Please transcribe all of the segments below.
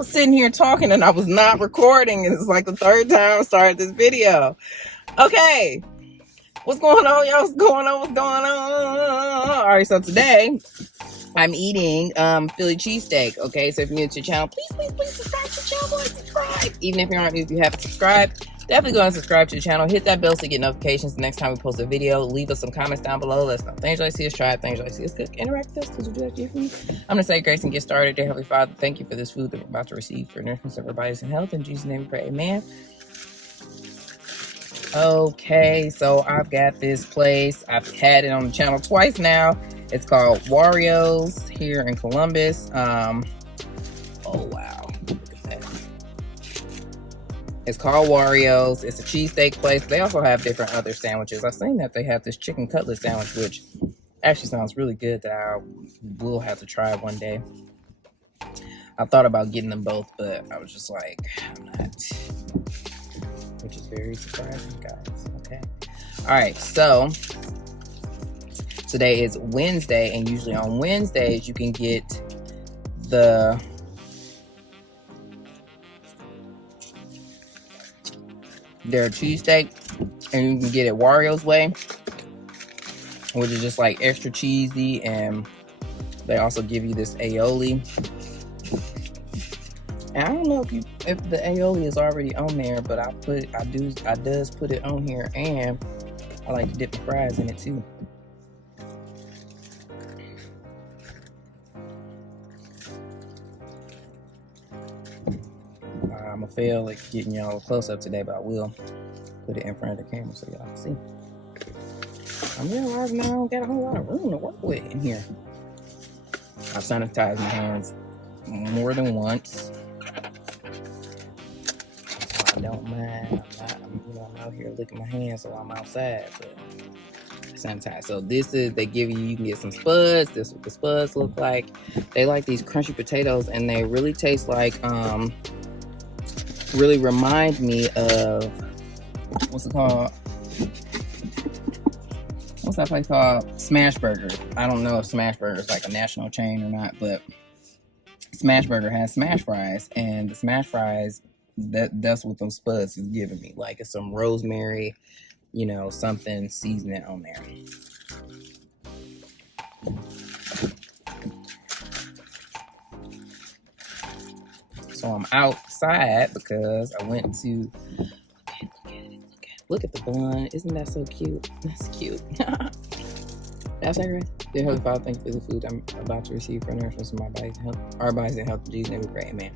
was sitting here talking and I was not recording. And it's like the third time I started this video. Okay. What's going on, y'all? What's going on? All right, so today I'm eating Philly cheesesteak. Okay, so if you're new to the channel, please subscribe to the channel. Subscribe. Even if you aren't new, if you haven't subscribed, definitely go and subscribe to the channel. Hit that bell so you get notifications the next time we post a video. Leave us some comments down below. Let us know things you like to see us try, things you like to see us cook. Interact with us because we do that to you from me. I'm gonna say grace and get started. Dear Heavenly Father, thank you for this food that we're about to receive for nourishment of our bodies and health. In Jesus' name we pray, amen. Okay, so I've got this place. I've had it on the channel twice now. It's called Warrios here in Columbus. Oh wow, look at that. It's called Warrios. It's a cheesesteak place. They also have different other sandwiches. I've seen that they have this chicken cutlet sandwich, which actually sounds really good that I will have to try one day. I thought about getting them both, but I was just like, I'm not. Which is very surprising, guys. Okay. All right, so today is Wednesday, and usually on Wednesdays you can get their cheesesteak, and you can get it Warriors way, which is just like extra cheesy, and they also give you this aioli. And I don't know if the aioli is already on there, but I does put it on here, and I like to dip the fries in it too. I'm gonna fail at getting y'all a close up today, but I will put it in front of the camera so y'all can see. I'm realizing I don't got a whole lot of room to work with in here. I've sanitized my hands more than once. I don't mind. I'm out here licking my hands while I'm outside, but sanitize. So this is, they give you can get some spuds. This is what the spuds look like. They like these crunchy potatoes, and they really taste like, really remind me of, what's it called? What's that place called? Smash Burger. I don't know if Smash Burger is like a national chain or not, but Smash Burger has smash fries, and the smash fries, that's what those spuds is giving me. Like, it's some rosemary, you know, something seasoning on there. So I'm outside because I went to, look at the bun. Isn't that so cute? That's cute. That's right. Dear Heavenly Father, thank you for the food I'm about to receive for nourishment of my body's health. Our bodies and health. In Jesus' name we pray, amen.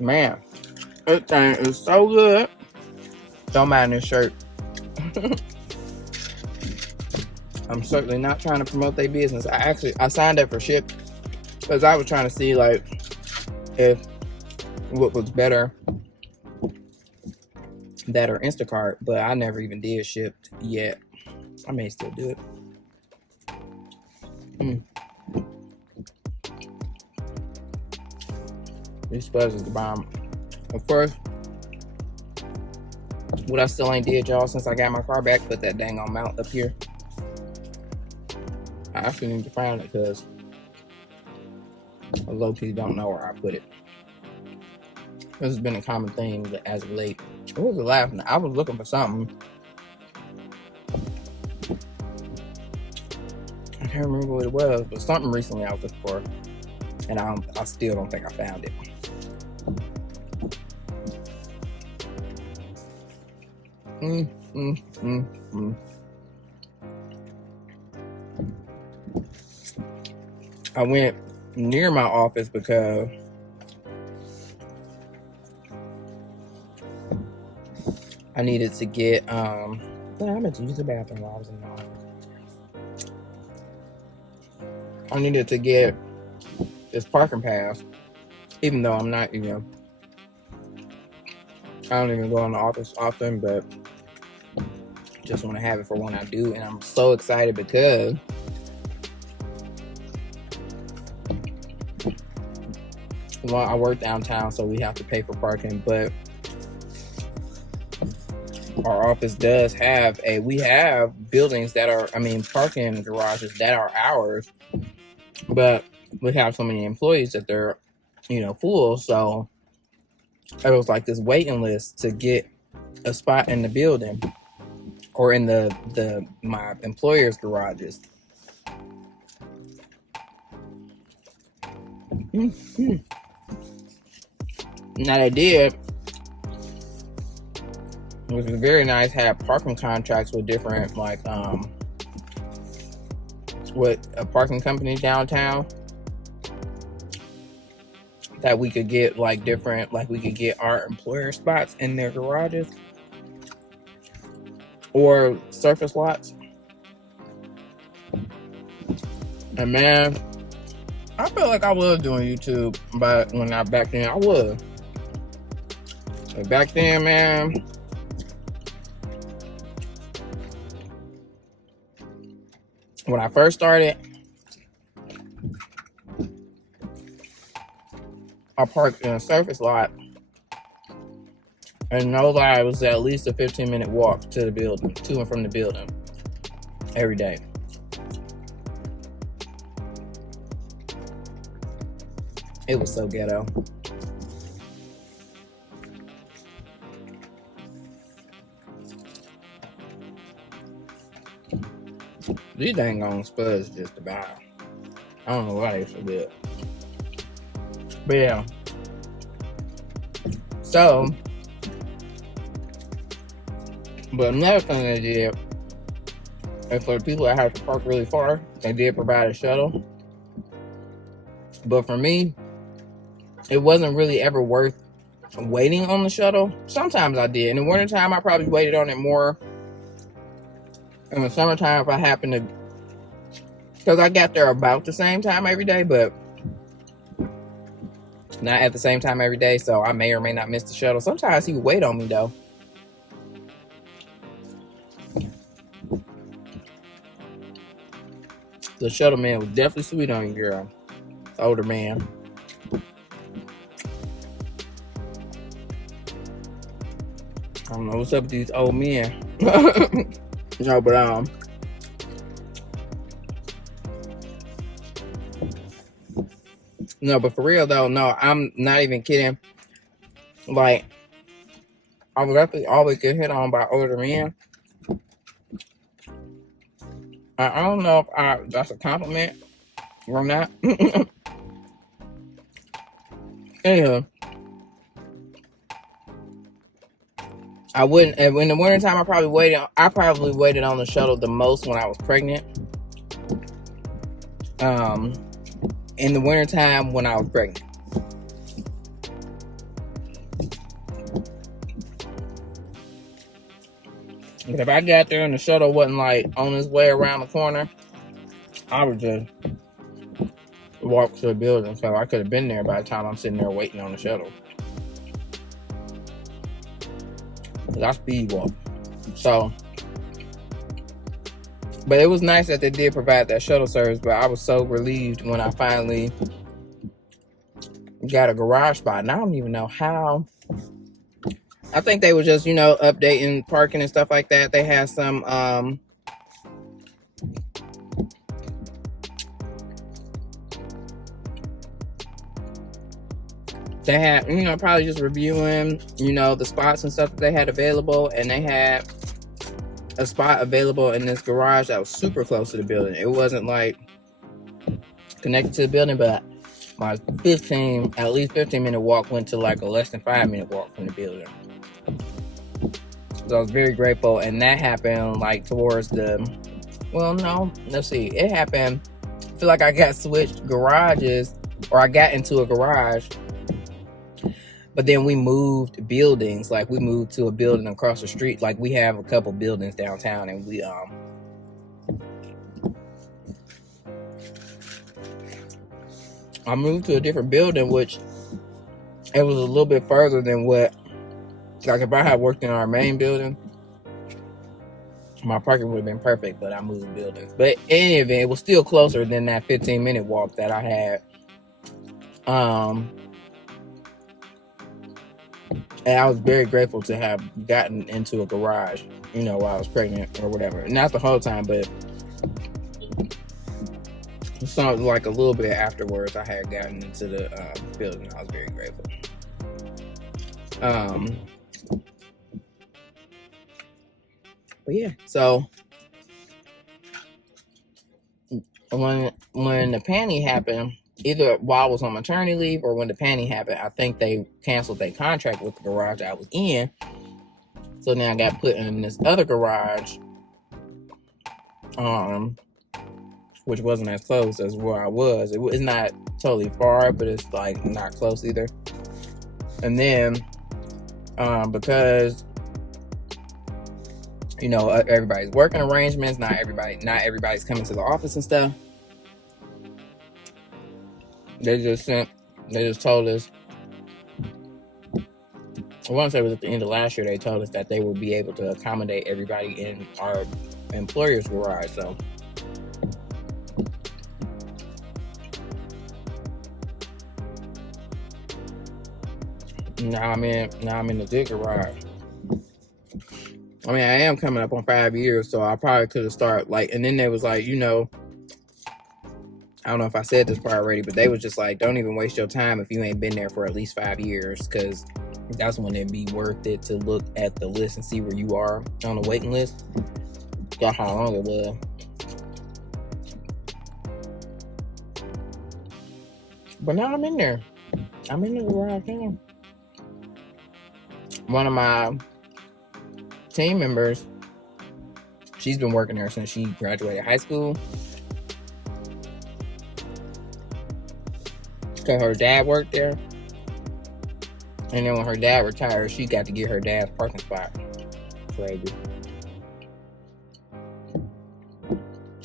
Man, this thing is so good. Don't mind this shirt. I'm certainly not trying to promote their business. I signed up for Ship because I was trying to see like if what was better, that or Instacart, but I never even did Shipped yet. I may still do it. These spuds is the bomb. Of course, what I still ain't did, y'all, since I got my car back, put that dang on mount up here. I actually need to find it because I low-key don't know where I put it. This has been a common thing as of late. What was the last one? I was looking for something. I can't remember what it was, but something recently I was looking for, and I still don't think I found it. I went near my office because I needed to get I meant to use the bathroom while I was in the office. I needed to get this parking pass, even though I'm not, you know, I don't even go in the office often, but just want to have it for when I do. And I'm so excited because well, I work downtown, so we have to pay for parking, but our office does have we have buildings that are, parking garages that are ours, but we have so many employees that they're, full. So it was like this waiting list to get a spot in the building or in my employer's garages. Now they did, which was very nice, had parking contracts with different with a parking company downtown that we could get we could get our employer spots in their garages or surface lots. And man, I feel like I was doing YouTube, but back then I was. But back then, man, when I first started, I parked in a surface lot, and no lie, it was at least a 15-minute walk to the building, to and from the building, every day. It was so ghetto. These dang on spuds just about. I don't know why they so good. But yeah. So, but another thing they did, and for the people that have to park really far, they did provide a shuttle. But for me, it wasn't really ever worth waiting on the shuttle. Sometimes I did. In the wintertime, I probably waited on it more. In the summertime, if I happened to, because I got there about the same time every day, but not at the same time every day, so I may or may not miss the shuttle. Sometimes he would wait on me though. The shuttle man was definitely sweet on you, girl. The older man. I don't know what's up with these old men. No, but no, but for real though, no, I'm not even kidding. Like, I would definitely always get hit on by older men. I don't know if that's a compliment or not. Anyhow, I wouldn't. In the wintertime, I probably waited on the shuttle the most when I was pregnant. In the wintertime when I was pregnant. But if I got there and the shuttle wasn't like on its way around the corner, I would just walk to the building. So I could have been there by the time I'm sitting there waiting on the shuttle. Because I speed walk. So, but it was nice that they did provide that shuttle service. But I was so relieved when I finally got a garage spot. And I don't even know how. I think they were just, updating parking and stuff like that. They had some, they had, probably just reviewing, the spots and stuff that they had available. And they had a spot available in this garage that was super close to the building. It wasn't like connected to the building, but my at least 15-minute walk went to like a less than 5-minute walk from the building. So I was very grateful, and that happened like towards let's see, it happened, I feel like I got switched garages, or I got into a garage, but then we moved buildings. Like, we moved to a building across the street. Like, we have a couple buildings downtown, and I moved to a different building, which it was a little bit further than what, like, if I had worked in our main building, my parking would have been perfect, but I moved buildings. But in any event, it was still closer than that 15-minute walk that I had. And I was very grateful to have gotten into a garage, you know, while I was pregnant or whatever. Not the whole time, but so like a little bit afterwards, I had gotten into the building. I was very grateful. But yeah, so when the panty happened, either while I was on maternity leave or when the panty happened, I think they canceled their contract with the garage I was in. So now I got put in this other garage, which wasn't as close as where I was. It's not totally far, but it's like not close either. And then because you know everybody's working arrangements, not everybody's coming to the office and stuff. They just told us. I want to say it was at the end of last year. They told us that they would be able to accommodate everybody in our employer's garage. So now I'm in the good garage. I mean, I am coming up on 5 years, so I probably could have started like. And then they was like, you know, I don't know if I said this part already, but they was just like, don't even waste your time if you ain't been there for at least 5 years, because that's when it'd be worth it to look at the list and see where you are on the waiting list. Got how long it was. But now I'm in there. I'm in the garage now. One of my team members, she's been working there since she graduated high school. Because her dad worked there. And then when her dad retired, she got to get her dad's parking spot. Crazy.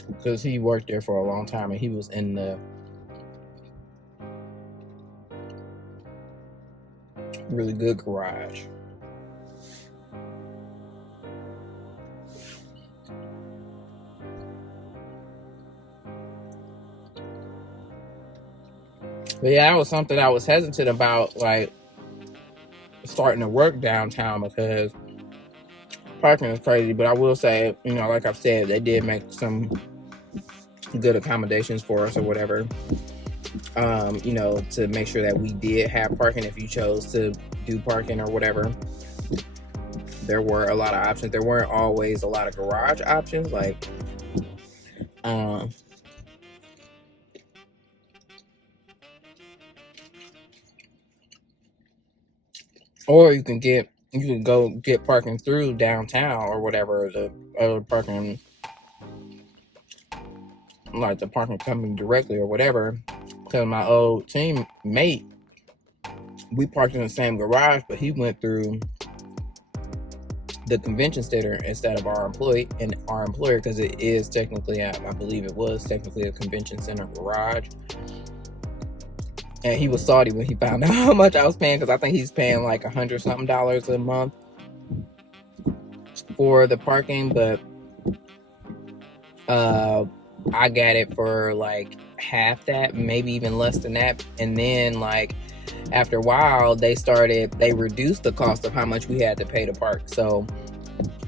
Because he worked there for a long time and he was in the really good garage. But yeah, that was something I was hesitant about, like starting to work downtown, because parking is crazy. But I will say, you know, like I've said, they did make some good accommodations for us or whatever. You know, to make sure that we did have parking if you chose to do parking or whatever. There were a lot of options. There weren't always a lot of garage options, like or you can go get parking through downtown or whatever, the other parking, like the parking company directly or whatever. Because my old teammate, we parked in the same garage, but he went through the convention center instead of our employer, because it is technically, I believe it was technically a convention center garage. And he was salty when he found out how much I was paying, because I think he's paying like $100-something a month for the parking. But I got it for like half that, maybe even less than that. And then like after a while, they reduced the cost of how much we had to pay to park. So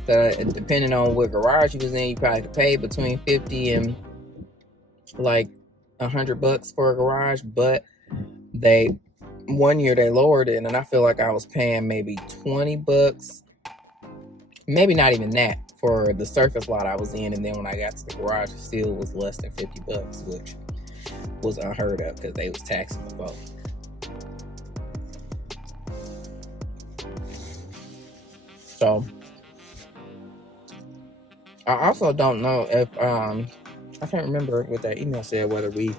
depending on what garage you was in, you probably could pay between $50 and like $100 for a garage. But one year they lowered it, and I feel like I was paying maybe $20, maybe not even that, for the surface lot I was in. And then when I got to the garage, it still was less than $50, which was unheard of because they was taxing the folks. So I also don't know if I can't remember what that email said, whether we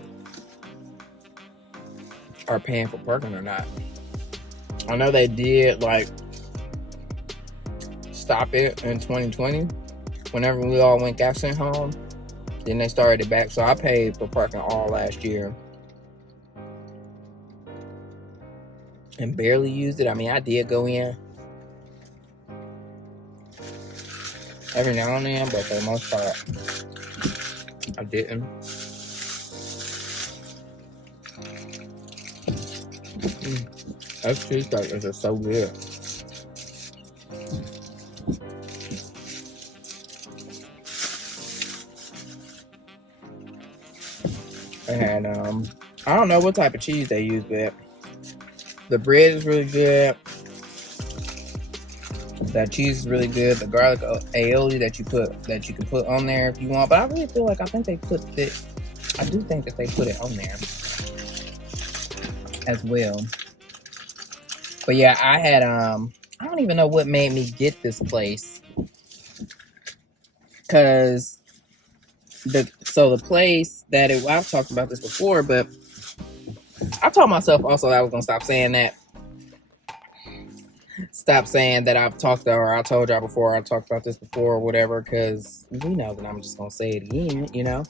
are paying for parking or not. I know they did like stop it in 2020 whenever we all got sent home. Then they started it back, so I paid for parking all last year and barely used it. I mean, I did go in every now and then, but for the most part I didn't. That cheesesteak is just so good. And I don't know what type of cheese they use, but the bread is really good. That cheese is really good. The garlic aioli that you can put on there if you want. But I really feel like I do think that they put it on there as well. But yeah, I had I don't even know what made me get this place, because the place that I've talked about this before, but I told myself also that I was gonna stop saying that I've talked, or I told y'all before, I talked about this before or whatever, because we know that I'm just gonna say it again, you know.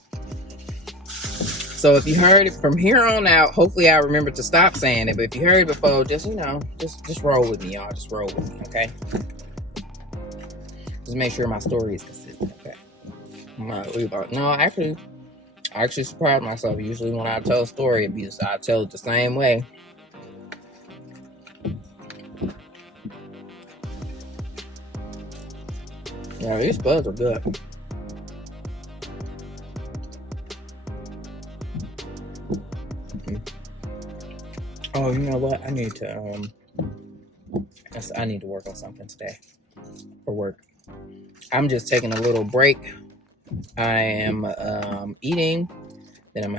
So if you heard it from here on out, hopefully I remember to stop saying it. But if you heard it before, just, you know, just roll with me, y'all. Just roll with me, okay? Just make sure my story is consistent, okay? No, I actually surprised myself. Usually when I tell a story, I tell it the same way. Yeah, these buds are good. Oh, you know what? I need to work on something today for work. I'm just taking a little break. I am eating. Then I'm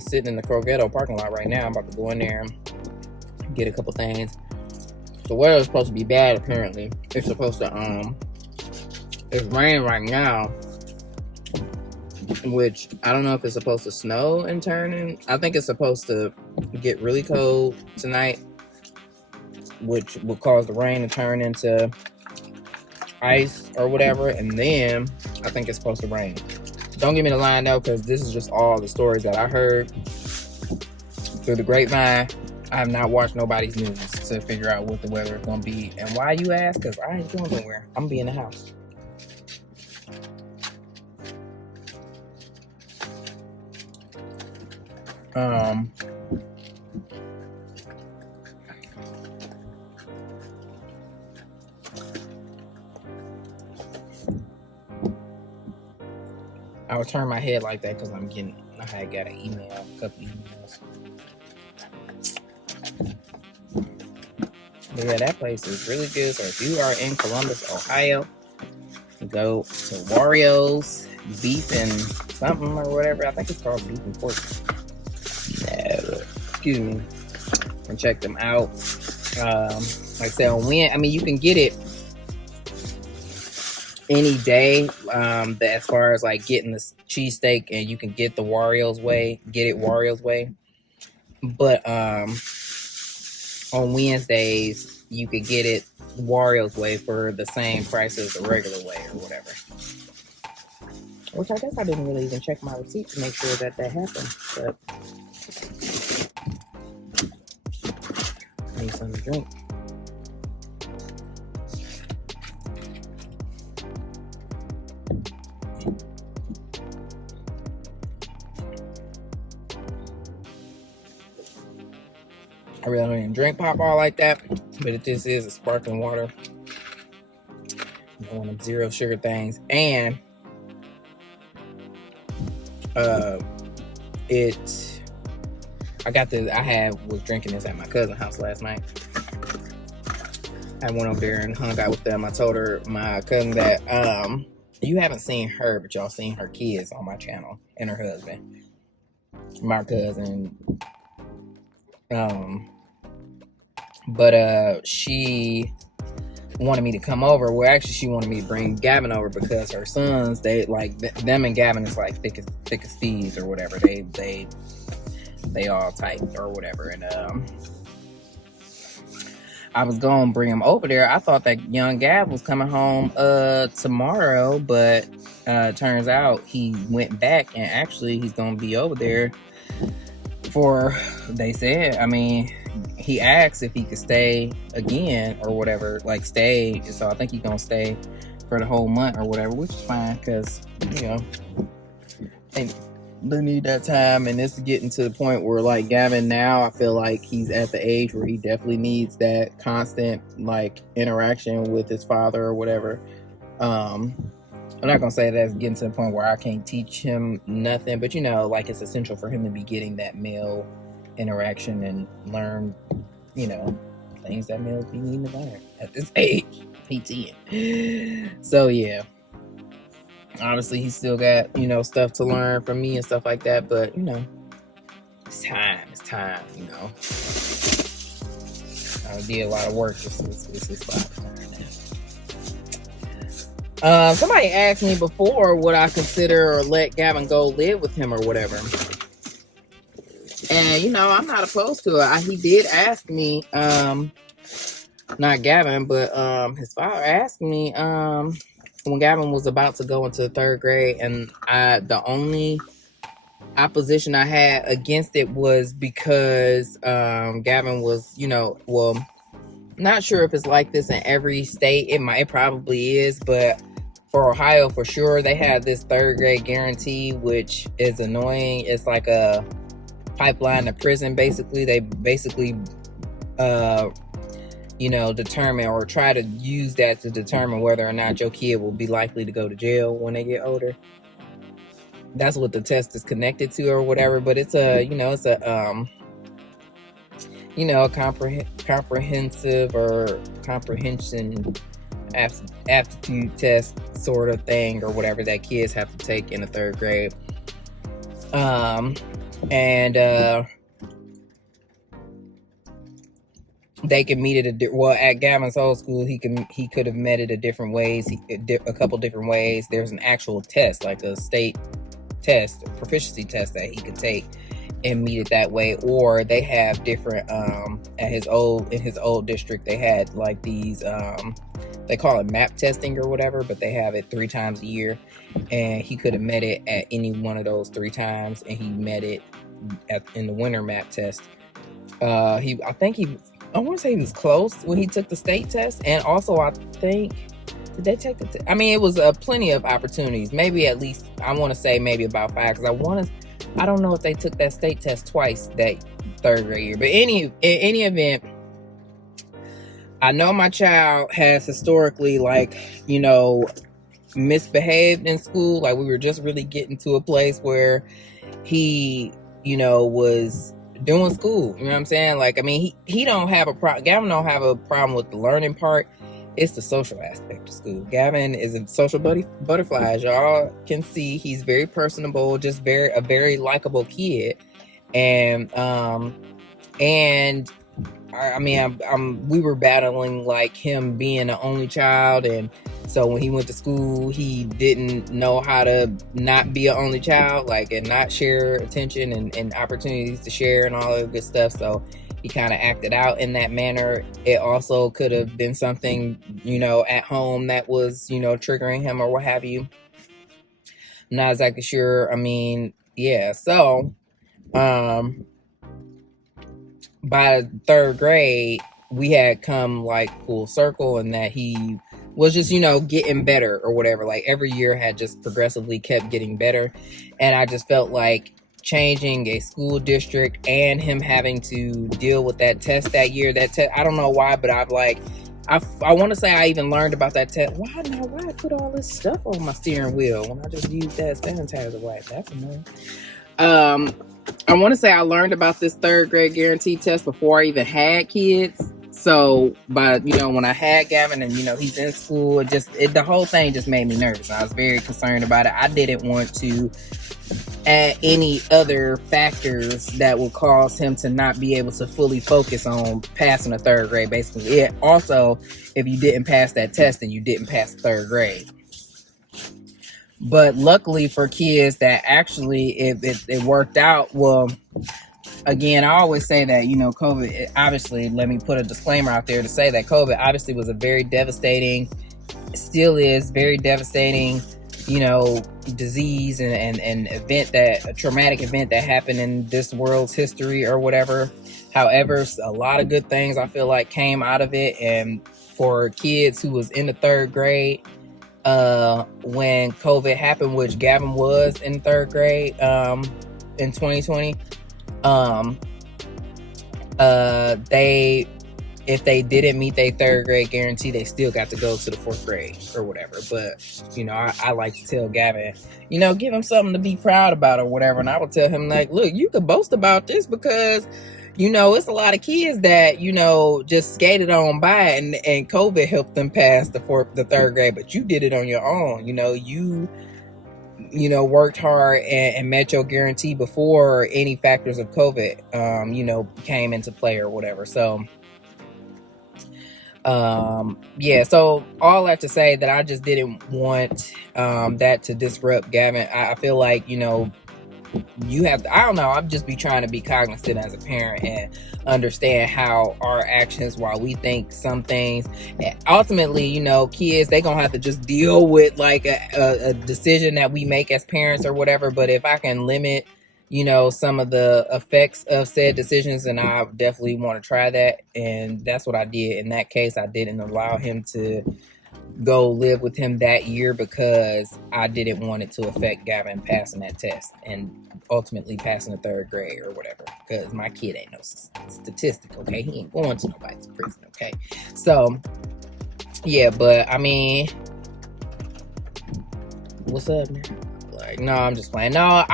sitting in the Crogetto parking lot right now. I'm about to go in there and get a couple things. The weather is supposed to be bad apparently. It's supposed to it's raining right now, which I don't know if it's supposed to snow and turn. I think it's supposed to get really cold tonight, which will cause the rain to turn into ice or whatever, and then I think it's supposed to rain. Don't get me the line though, because this is just all the stories that I heard through the grapevine. I have not watched nobody's news to figure out what the weather is going to be. And why, you ask? Because I ain't going nowhere. I'm going to be in the house. I would turn my head like that because I had got an email, a couple emails. But yeah, that place is really good. So if you are in Columbus, Ohio, go to Warrios Beef and something or whatever. I think it's called Beef and Pork. Excuse me. And check them out. Like I said, you can get it any day. As far as like getting the cheesesteak, and you can get the Warrios way. Get it Warrios way. But on Wednesdays, you could get it Warriors way for the same price as the regular way or whatever. Which I guess I didn't really even check my receipt to make sure that happened. But I need something to drink. I really don't even drink pop all like that, but this is a sparkling water. One of them zero sugar things, and was drinking this at my cousin's house last night. I went over there and hung out with them. I told my cousin that you haven't seen her, but y'all seen her kids on my channel and her husband. My cousin, but she wanted me to come over. Well, actually, she wanted me to bring Gavin over because her sons, they like them and Gavin is like thick as thieves or whatever. They all tight or whatever. And I was gonna bring him over there. I thought that young Gav was coming home tomorrow, but turns out he went back, and actually he's gonna be over there for, they said, he asked if he could stay again or whatever, like stay. So I think he's gonna stay for the whole month or whatever, which is fine because, you know, that time, and it's getting to the point where, like, Gavin now, I feel like he's at the age where he definitely needs that constant, like, interaction with his father or whatever. I'm not gonna say that's getting to the point where I can't teach him nothing, but, you know, like, it's essential for him to be getting that male interaction and learn, you know, things that males be needing to learn at this age. PT. So yeah, obviously he still got, you know, stuff to learn from me and stuff like that, but, you know, it's time, you know. I did a lot of work. It's a lot of time. Somebody asked me before would I consider or let Gavin go live with him or whatever, and, you know, I'm not opposed to it. He did ask me, not Gavin, but his father asked me when Gavin was about to go into third grade, and the only opposition I had against it was because Gavin was, you know, well, not sure if it's like this in every state. It probably is, but for Ohio, for sure, they have this third grade guarantee, which is annoying. It's like a pipeline to prison, basically. They basically, you know, determine or try to use that to determine whether or not your kid will be likely to go to jail when they get older. That's what the test is connected to or whatever, but it's a, you know, it's a, you know, a comprehensive or comprehension aptitude test sort of thing or whatever that kids have to take in the third grade. They can meet it at Gavin's old school. He could have met it a different ways, a couple different ways. There's an actual test, like a state test, a proficiency test that he could take and meet it that way. Or they have different in his old district, they had like these they call it map testing or whatever, but they have it 3 times a year, and he could have met it at any one of those 3 times, and he met it in the winter map test. I want to say he was close when he took the state test, and also I think, did they take the test? I mean, it was plenty of opportunities, maybe at least, I want to say maybe about 5, because I don't know if they took that state test twice that third grade year, but in any event, I know my child has historically, like, you know, misbehaved in school. Like, we were just really getting to a place where he, you know, was doing school, you know what I'm saying? Like, I mean, Gavin don't have a problem with the learning part. It's the social aspect of school. Gavin is a social butterfly, as y'all can see. He's very personable, just a very likable kid, and I mean, we were battling, like, him being the only child, and so when he went to school, he didn't know how to not be an only child, like, and not share attention and opportunities to share and all that good stuff. So he kind of acted out in that manner. It also could have been something, you know, at home that was, you know, triggering him or what have you. I'm not exactly sure. I mean, yeah. So, by the third grade, we had come, like, full circle, and that he was just, you know, getting better or whatever. Like, every year had just progressively kept getting better, and I just felt like changing a school district and him having to deal with that test that year, I don't know why, but I want to say I even learned about that test. Why I put all this stuff on my steering wheel when I just used that sanitizer wipe? That's annoying. I want to say I learned about this third grade guarantee test before I even had kids. So, but, you know, when I had Gavin and, you know, he's in school, the whole thing just made me nervous. I was very concerned about it. I didn't want to add any other factors that would cause him to not be able to fully focus on passing the third grade, basically. It also, if you didn't pass that test, then you didn't pass the third grade. But luckily for kids that actually it worked out. Well, again, I always say that, you know, COVID, obviously, let me put a disclaimer out there to say that COVID obviously was a very devastating, still is very devastating, you know, disease and a traumatic event that happened in this world's history or whatever. However, a lot of good things I feel like came out of it. And for kids who was in the third grade, when COVID happened, which Gavin was in 3rd grade in 2020. If they didn't meet their 3rd grade guarantee, they still got to go to the 4th grade or whatever. But, I like to tell Gavin, give him something to be proud about or whatever. And I would tell him, like, look, you could boast about this because, it's a lot of kids that, just skated on by and COVID helped them pass the 3rd grade, but you did it on your own. You worked hard and met your guarantee before any factors of COVID, came into play or whatever. So, so all that to say that I just didn't want that to disrupt Gavin. I feel like, you have to, I don't know, I'm just be trying to be cognizant as a parent and understand how our actions, while we think some things, ultimately, kids, they gonna have to just deal with like a decision that we make as parents or whatever. But if I can limit some of the effects of said decisions, and I definitely want to try that. And that's what I did in that case. I didn't allow him to go live with him that year because I didn't want it to affect Gavin passing that test and ultimately passing the 3rd grade or whatever, because my kid ain't no statistic, okay? He ain't going to nobody's prison, okay? So yeah, but I mean, what's up, man? Like, no, I'm just playing. No,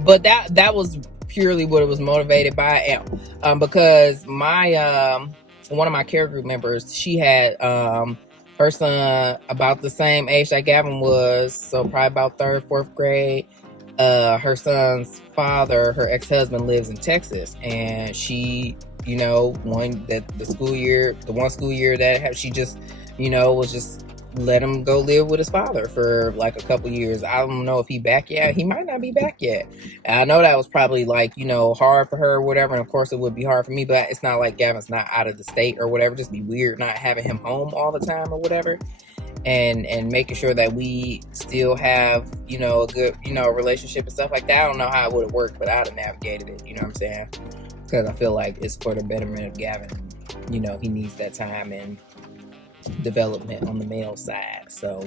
but that was purely what it was motivated by, because my one of my care group members, she had her son about the same age that Gavin was, so probably about 3rd, 4th grade. Her son's father, her ex-husband, lives in Texas, and she, the one school year that she just, was just let him go live with his father for like a couple years. I don't know if he back yet. He might not be back yet. And I know that was probably like, hard for her or whatever. And of course it would be hard for me, but it's not like Gavin's not out of the state or whatever. Just be weird not having him home all the time or whatever. And making sure that we still have, a good, relationship and stuff like that. I don't know how it would have worked, but I'd have navigated it, you know what I'm saying? Because I feel like it's for the betterment of Gavin. He needs that time and development on the male side, so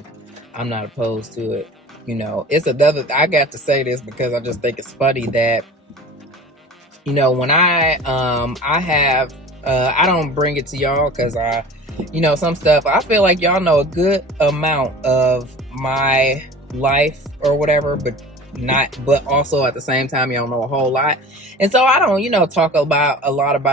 I'm not opposed to it. It's another, I got to say this because I just think it's funny that when I have I don't bring it to y'all because some stuff I feel like y'all know a good amount of my life or whatever, but also at the same time y'all know a whole lot. And so I don't talk about a lot of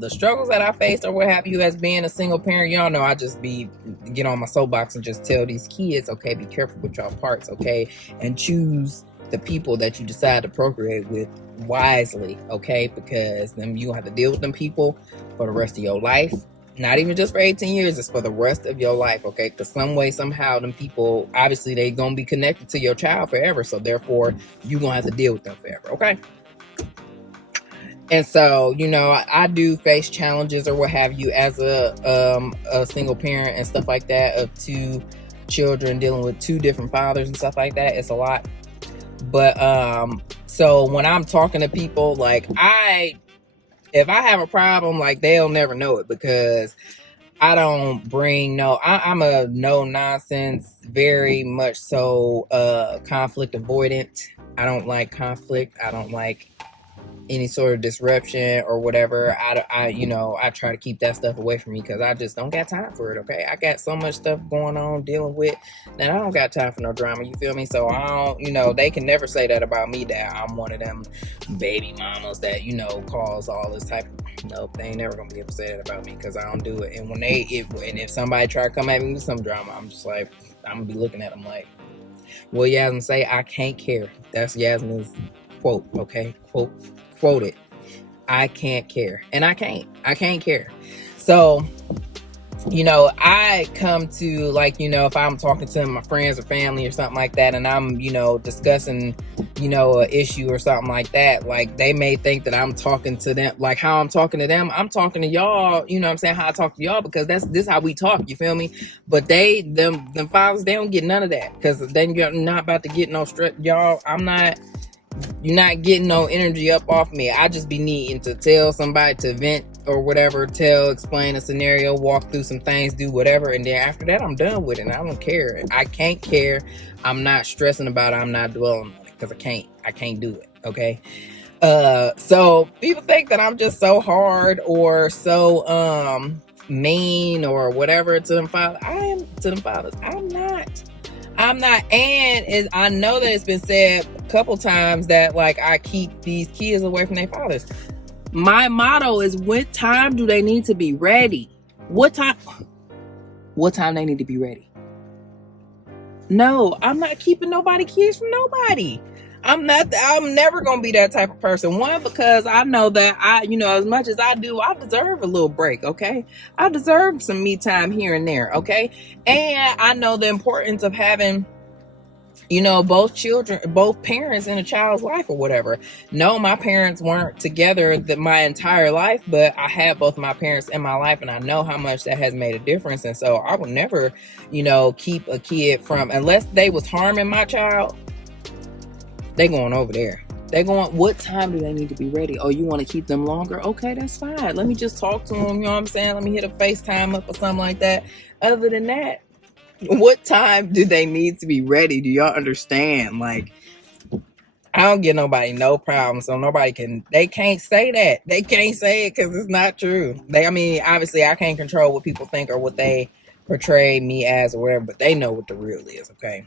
the struggles that I faced or what have you as being a single parent. Y'all know I just get on my soapbox and just tell these kids, okay, be careful with y'all parts, okay, and choose the people that you decide to procreate with wisely, okay, because then you have to deal with them people for the rest of your life. Not even just for 18 years, it's for the rest of your life, okay? Because some way, somehow, them people, obviously, they going to be connected to your child forever. So, therefore, you're going to have to deal with them forever, okay? And so, I do face challenges or what have you as a single parent and stuff like that of 2 children dealing with 2 different fathers and stuff like that. It's a lot. But, so when I'm talking to people, like, if I have a problem, like, they'll never know it because I don't bring I'm a no nonsense, very much so conflict avoidant. I don't like conflict. I don't like any sort of disruption or whatever. I try to keep that stuff away from me because I just don't got time for it, okay? I got so much stuff going on dealing with that I don't got time for no drama, you feel me? So I don't, they can never say that about me, that I'm one of them baby mamas that, cause all this type of, nope, they ain't never gonna be able to say that about me because I don't do it. And if somebody try to come at me with some drama, I'm just like, I'm gonna be looking at them like, well, Yasmin say, I can't care. That's Yasmin's quote, okay? Quote it. I can't care. And I can't care. So, I come to, like, if I'm talking to my friends or family or something like that, and I'm, discussing, an issue or something like that, like, they may think that I'm talking to them, like how I'm talking to them, I'm talking to y'all, you know what I'm saying, how I talk to y'all, because this how we talk, you feel me? But them fathers, they don't get none of that, because they're not about to get no stress, y'all. You're not getting no energy up off me. I just be needing to tell somebody to vent or whatever, explain a scenario, walk through some things, do whatever, and then after that I'm done with it, and I don't care. I can't care. I'm not stressing about it. I'm not dwelling on it because I can't do it. Okay. So people think that I'm just so hard or so mean or whatever to them fathers. I am to them fathers. I'm not. And I know that it's been said a couple times that like I keep these kids away from their fathers. My motto is, what time do they need to be ready? What time they need to be ready? No, I'm not keeping kids from nobody. I'm never going to be that type of person. One, because I know that as much as I do, I deserve a little break. Okay. I deserve some me time here and there. Okay. And I know the importance of having, both parents in a child's life or whatever. No, my parents weren't together my entire life, but I had both of my parents in my life, and I know how much that has made a difference. And so I would never, keep a kid from, unless they was harming my child, they going over there. They going, what time do they need to be ready? Oh, you want to keep them longer? Okay, that's fine. Let me just talk to them. You know what I'm saying? Let me hit a FaceTime up or something like that. Other than that, what time do they need to be ready? Do y'all understand? Like, I don't give nobody no problem. So they can't say that. They can't say it because it's not true. Obviously I can't control what people think or what they portray me as or whatever, but they know what the real is. Okay.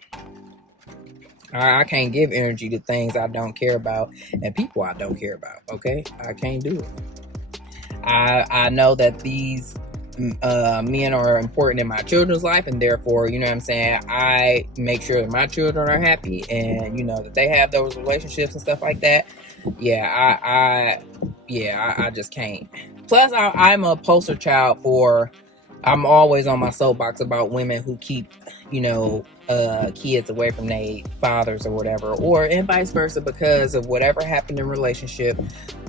I can't give energy to things I don't care about and people I don't care about. Okay. I can't do it. I know that these men are important in my children's life, and therefore, I make sure that my children are happy and that they have those relationships and stuff like that. I just can't. Plus I'm a poster child for, I'm always on my soapbox about women who keep kids away from their fathers or whatever, and vice versa, because of whatever happened in relationship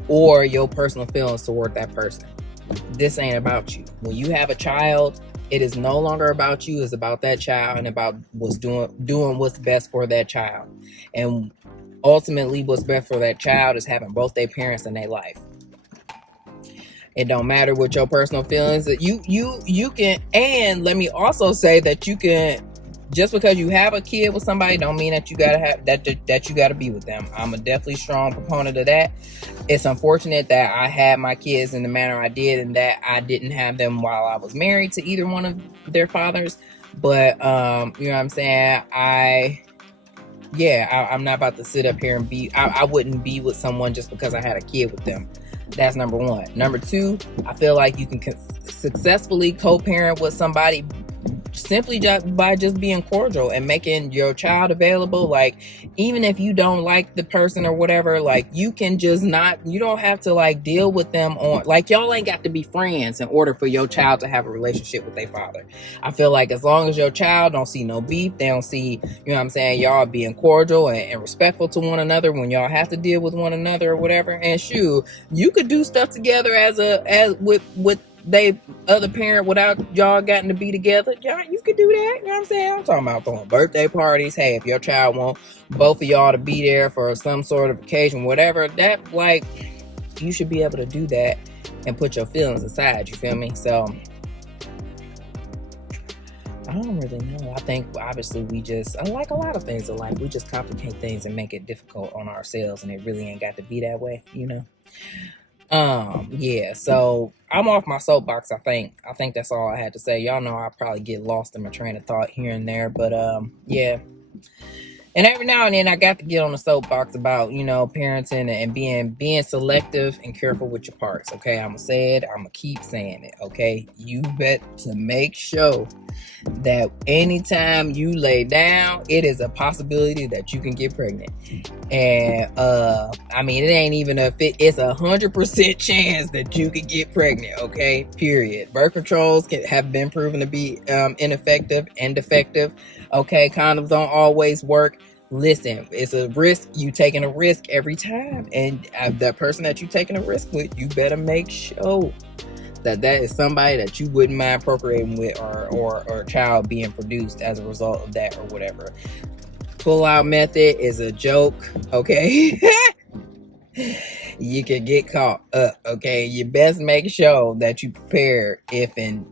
or your personal feelings toward that person. This ain't about you. When you have a child, it is no longer about you. It's about that child and about what's doing what's best for that child. And ultimately, what's best for that child is having both their parents in their life. It don't matter what your personal feelings that you can. And let me also say that you can. Just because you have a kid with somebody don't mean that you gotta have that you gotta be with them. I'm a definitely strong proponent of that. It's unfortunate that I had my kids in the manner I did and that I didn't have them while I was married to either one of their fathers. But you know what I'm saying? I'm not about to sit up here and I wouldn't be with someone just because I had a kid with them. That's number one. Number two, I feel like you can successfully co-parent with somebody simply just by being cordial and making your child available. Like, even if you don't like the person or whatever, like, you can just you don't have to like deal with them on, like, y'all ain't got to be friends in order for your child to have a relationship with their father. I feel like as long as your child don't see no beef, they don't see, you know what I'm saying, y'all being cordial and respectful to one another when y'all have to deal with one another or whatever. And shoot, you could do stuff together as with they other parent without y'all gotten to be together. Y'all, you could do that. You know what I'm saying? I'm talking about throwing birthday parties. Hey, if your child want both of y'all to be there for some sort of occasion, whatever, that, like, you should be able to do that and put your feelings aside. You feel me? So I don't really know. I think obviously like a lot of things in life, we just complicate things and make it difficult on ourselves, and it really ain't got to be that way, so I'm off my soapbox. I think that's all I had to say. Y'all know I probably get lost in my train of thought here and there, but and every now and then I got to get on the soapbox about, parenting and being selective and careful with your parts. Okay, I'm gonna say it, I'm gonna keep saying it. Okay, you bet to make sure that anytime you lay down, it is a possibility that you can get pregnant. And it ain't even it's 100% chance that you could get pregnant. Okay, period. Birth controls have been proven to be ineffective and defective. Okay, condoms don't always work. Listen, it's a risk. You taking a risk every time, and that person that you taking a risk with, you better make sure that is somebody that you wouldn't mind procreating with or a child being produced as a result of that or whatever. Pull-out method is a joke, okay? you could get caught up. Okay, you best make sure that you prepare if and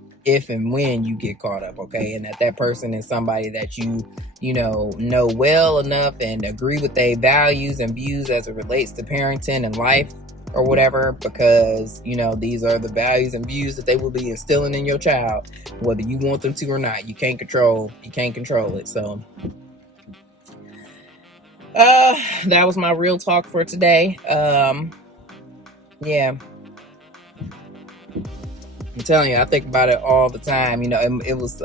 when you get caught up. Okay, and that person is somebody that you know well enough and agree with their values and views as it relates to parenting and life or whatever, because these are the values and views that they will be instilling in your child, whether you want them to or not. You can't control it. So that was my real talk for today. Yeah, I'm telling you, I think about it all the time. It was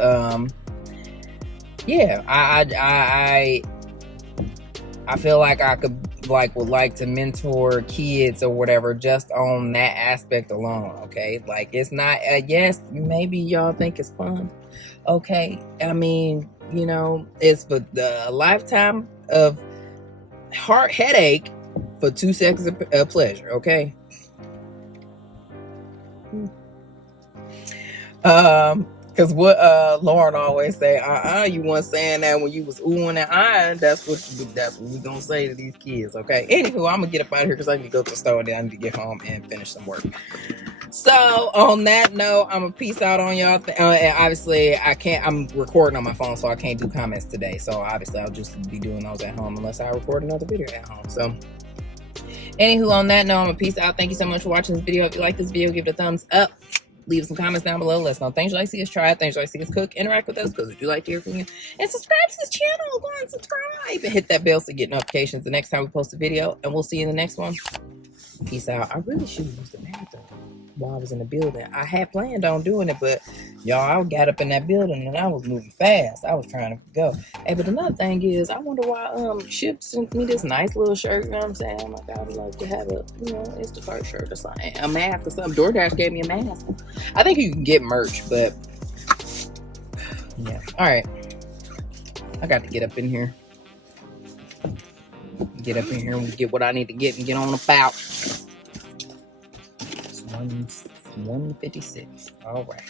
yeah, I feel like I would like to mentor kids or whatever just on that aspect alone. Okay, like it's not yes, maybe y'all think it's fun. Okay, I mean, it's for a lifetime of headache for 2 seconds of pleasure. Okay. Because what Lauren always say, you weren't saying that when you was oohing and eyeing. That's what we gonna say to these kids. Okay. Anywho, I'm gonna get up out of here because I need to go to the store and then I need to get home and finish some work. So on that note, I'm gonna peace out on y'all. And obviously, I'm recording on my phone, so I can't do comments today. So obviously, I'll just be doing those at home unless I record another video at home. So anywho, on that note, I'm gonna peace out. Thank you so much for watching this video. If you like this video, give it a thumbs up. Leave some comments down below. Let us know things you like to see us try, things you like to see us cook. Interact with us because we do like to hear from you. And subscribe to this channel. Go and subscribe and hit that bell so you get notifications the next time we post a video. And we'll see you in the next one. Peace out. I really should have used the bathroom while I was in the building. I had planned on doing it, but y'all, I got up in that building and I was moving fast. I was trying to go. Hey, but another thing is, I wonder why Ship sent me this nice little shirt. You know what I'm saying? Like, I would like to have a Instacart shirt or something, a mask or something. DoorDash gave me a mask. I think you can get merch, but yeah. All right, I got to get up in here. Get up in here and get what I need to get and get on about. It's 1:56. All right.